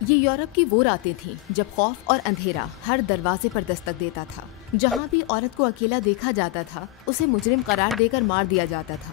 یہ یورپ کی وہ راتیں تھیں جب خوف اور اندھیرا ہر دروازے پر دستک دیتا تھا۔ جہاں بھی عورت کو اکیلا دیکھا جاتا تھا اسے مجرم قرار دے کر مار دیا جاتا تھا۔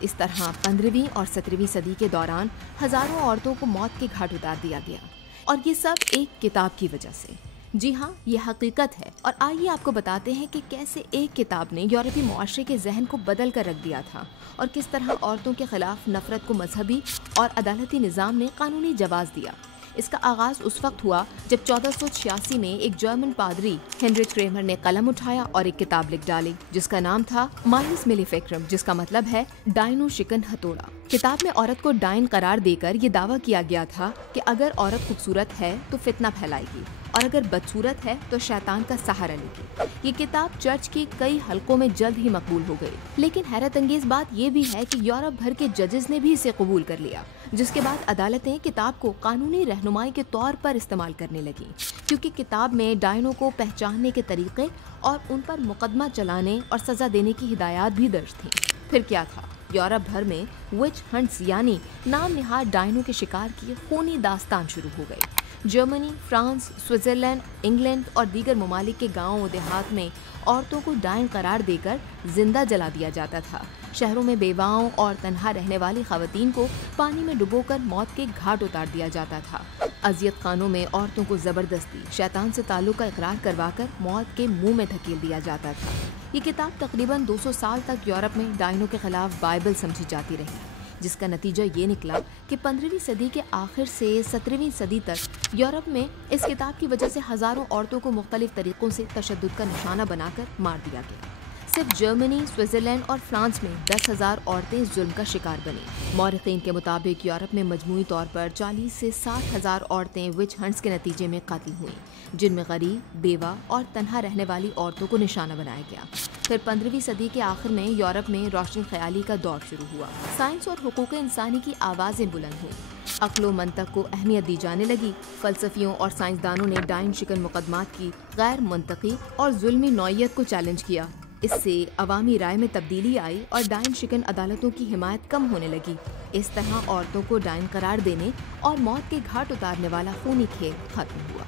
اس طرح 15ویں اور 17ویں صدی کے دوران ہزاروں عورتوں کو موت کے گھاٹ اتار دیا گیا، اور یہ سب ایک کتاب کی وجہ سے۔ جی ہاں، یہ حقیقت ہے، اور آئیے آپ کو بتاتے ہیں کہ کیسے ایک کتاب نے یورپی معاشرے کے ذہن کو بدل کر رکھ دیا تھا، اور کس طرح عورتوں کے خلاف نفرت کو مذہبی اور عدالتی نظام نے قانونی جواز دیا۔ اس کا آغاز اس وقت ہوا جب 1486 میں ایک جرمن پادری ہینریچ کریمر نے قلم اٹھایا اور ایک کتاب لکھ ڈالی جس کا نام تھا مالس میلیفیکرم، جس کا مطلب ہے ڈائن و شکن ہتھوڑا۔ کتاب میں عورت کو ڈائن قرار دے کر یہ دعویٰ کیا گیا تھا کہ اگر عورت خوبصورت ہے تو فتنہ پھیلائے گی، اور اگر بدصورت ہے تو شیطان کا سہارا لے گی۔ یہ کتاب چرچ کے کئی حلقوں میں جلد ہی مقبول ہو گئی، لیکن حیرت انگیز بات یہ بھی ہے کہ یورپ بھر کے ججز نے بھی اسے قبول کر لیا، جس کے بعد عدالتیں کتاب کو قانونی رہنمائی کے طور پر استعمال کرنے لگیں، کیونکہ کتاب میں ڈائنوں کو پہچاننے کے طریقے اور ان پر مقدمہ چلانے اور سزا دینے کی ہدایات بھی درج تھیں۔ پھر کیا تھا؟ یورپ بھر میں وچ ہنٹس یعنی نام نہاد ڈائنوں کے شکار کی خونی داستان شروع ہو گئی۔ جرمنی، فرانس، سوئٹزرلینڈ، انگلینڈ اور دیگر ممالک کے گاؤں و دیہات میں عورتوں کو ڈائن قرار دے کر زندہ جلا دیا جاتا تھا۔ شہروں میں بیواؤں اور تنہا رہنے والی خواتین کو پانی میں ڈبو کر موت کے گھاٹ اتار دیا جاتا تھا۔ اذیت خانوں میں عورتوں کو زبردستی شیطان سے تعلق کا اقرار کروا کر موت کے منہ میں دھکیل دیا جاتا تھا۔ یہ کتاب تقریباً 200 سال تک یورپ میں ڈائنوں کے خلاف بائبل سمجھی جاتی رہی، جس کا نتیجہ یہ نکلا کہ 15ویں صدی کے آخر سے 17ویں صدی تک یورپ میں اس کتاب کی وجہ سے ہزاروں عورتوں کو مختلف طریقوں سے تشدد کا نشانہ بنا کر مار دیا گیا۔ صرف جرمنی، سوئٹزرلینڈ اور فرانس میں 10,000 عورتیں ظلم کا شکار بنیں۔ مورخین کے مطابق یورپ میں مجموعی طور پر 40 سے 60,000 عورتیں وچ ہنٹس کے نتیجے میں قتل ہوئیں، جن میں غریب، بیوہ اور تنہا رہنے والی عورتوں کو نشانہ بنایا گیا۔ پھر 15ویں صدی کے آخر میں یورپ میں روشن خیالی کا دور شروع ہوا۔ سائنس اور حقوق انسانی کی آوازیں بلند ہوئیں، عقل و منطق کو اہمیت دی جانے لگی۔ فلسفیوں اور سائنسدانوں نے ڈائن شکن مقدمات کی غیر منطقی اور ظلمی نوعیت کو چیلنج کیا۔ اس سے عوامی رائے میں تبدیلی آئی اور ڈائن شکن عدالتوں کی حمایت کم ہونے لگی۔ اس طرح عورتوں کو ڈائن قرار دینے اور موت کے گھاٹ اتارنے والا خونی کھیل ختم ہوا۔